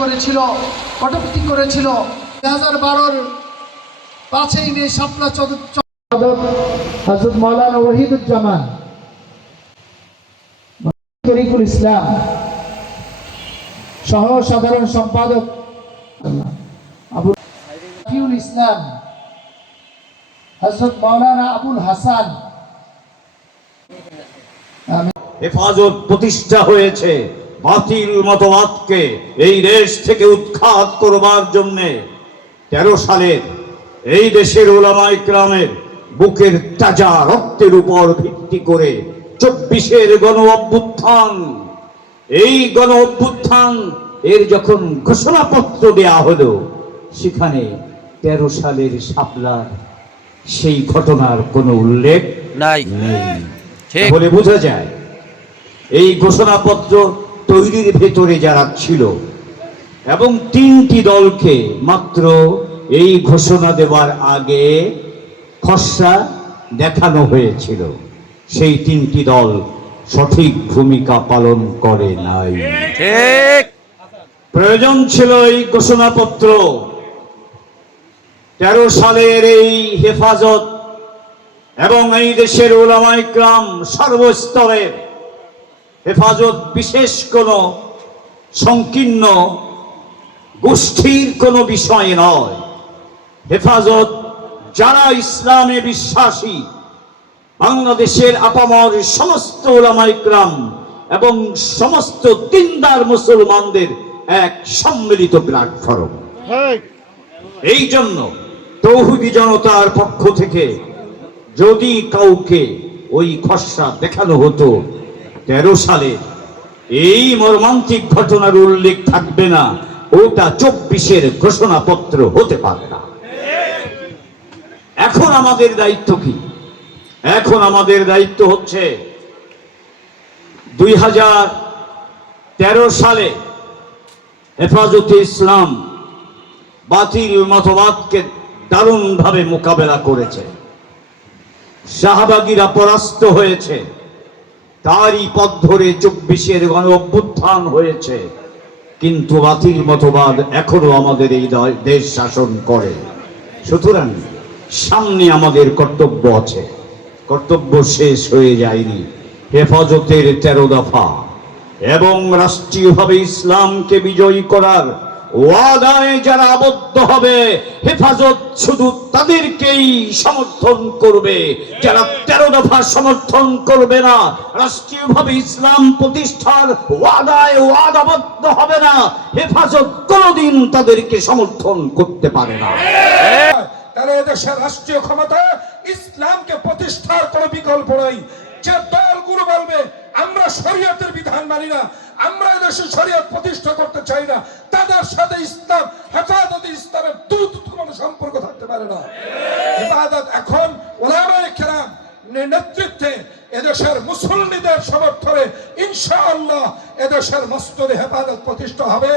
করেছিল, কটূক্তি করেছিল। দুই হাজার বারোর পাঁচই মে শাপলা হজরত মৌলানা তরিকুল ইসলাম সহ সাধারণ সম্পাদক আবু রফিউল ইসলাম হজরত মৌলানা আবুল হাসান। হেফাজত প্রতিষ্ঠা হয়েছে। বাতিল মতবাদকে এই দেশ থেকে উৎখাত করবার জন্য তেরো সালের এই দেশের ওলামা ইকরামের বুকের তাজা রক্তের উপর ভিত্তি করে চব্বিশের গণ অভ্যুত্থান। এই গণ অভ্যুত্থান এর যখন ঘোষণাপত্র দেয়া হলো সেখানে তেরো সালের শাপলার সেই ঘটনার কোনো উল্লেখ নাই। নেই। বলে বোঝা যায় এই ঘোষণাপত্র তৈরির ভেতরে যারা ছিল এবং তিনটি দলকে মাত্র এই ঘোষণা দেওয়ার আগে খসড়া দেখানো হয়েছিল। সেই তিনটি দল সঠিক ভূমিকা পালন করে নাই। প্রয়োজন ছিল এই ঘোষণাপত্র। তেরো সালের এই হেফাজত এবং এই দেশের ওলামাইক্রাম সর্বস্তরের হেফাজত বিশেষ কোন সংকীর্ণ গোষ্ঠীর কোনো বিষয় নয়। হেফাজত যারা ইসলামে বিশ্বাসী বাংলাদেশের আপামর সমস্ত ওলামাইক্রাম এবং সমস্ত দিনদার মুসলমানদের এক সম্মিলিত প্ল্যাটফর্ম। এই জন্য তৌহুদি জনতার পক্ষ থেকে যদি কাউকে ওই খসড়া দেখানো হতো সালে এই মর্মান্তিক ঘটনার উল্লেখ থাকবে না। ওটা চব্বিশের ঘোষণাপত্র হতে পারে না। এখন আমাদের দায়িত্ব কি? এখন আমাদের দায়িত্ব হচ্ছে দুই হাজার তেরো সালে হেফাজতে ইসলাম বাতিল মতবাদকে দারুণভাবে মোকাবেলা করেছে। শাহবাগীরা পরাস্ত হয়েছে। তারই পথ ধরে চব্বিশের গণ অভ্যুত্থান হয়েছে। কিন্তু বাতিল মতবাদ এখনও আমাদের এই দেশ শাসন করে। সুতরাং সামনে আমাদের কর্তব্য আছে। কর্তব্য শেষ হয়ে যায়নি হেফাজতের তেরো দফা। এবং রাষ্ট্রীয়ভাবে ইসলামকে বিজয়ী করার ওয়াদায় যারা আবদ্ধ হবে, হেফাজত শুধু তাদেরকেই সমর্থন করবে। যারা তেরো দফা সমর্থন করবে না, রাষ্ট্রীয়ভাবে ইসলাম প্রতিষ্ঠার ওয়াদায় ওয়াদাবদ্ধ হবে না, হেফাজত কোনোদিন তাদেরকে সমর্থন করতে পারে না। তাহলে এদেশের রাষ্ট্রীয় ক্ষমতা ইসলামকে প্রতিষ্ঠার কোনো বিকল্প নাই। যে দলগুলো বলবে, আমরা শরীয়তের বিধান মানি না, আমরা এদেশে শরীয়ত প্রতিষ্ঠা করতে চাই না সাথে ইসলাম, হেফাজত ইসলামের দূত কোনো সম্পর্ক থাকতে পারে না। হেফাজত এখন ওলামায়ে কেরাম নেতৃত্বে এদেশের মুসল্লিদের সমর্থনে ইনশাআল্লাহ এদেশের মস্তরে হেফাজত প্রতিষ্ঠা হবে।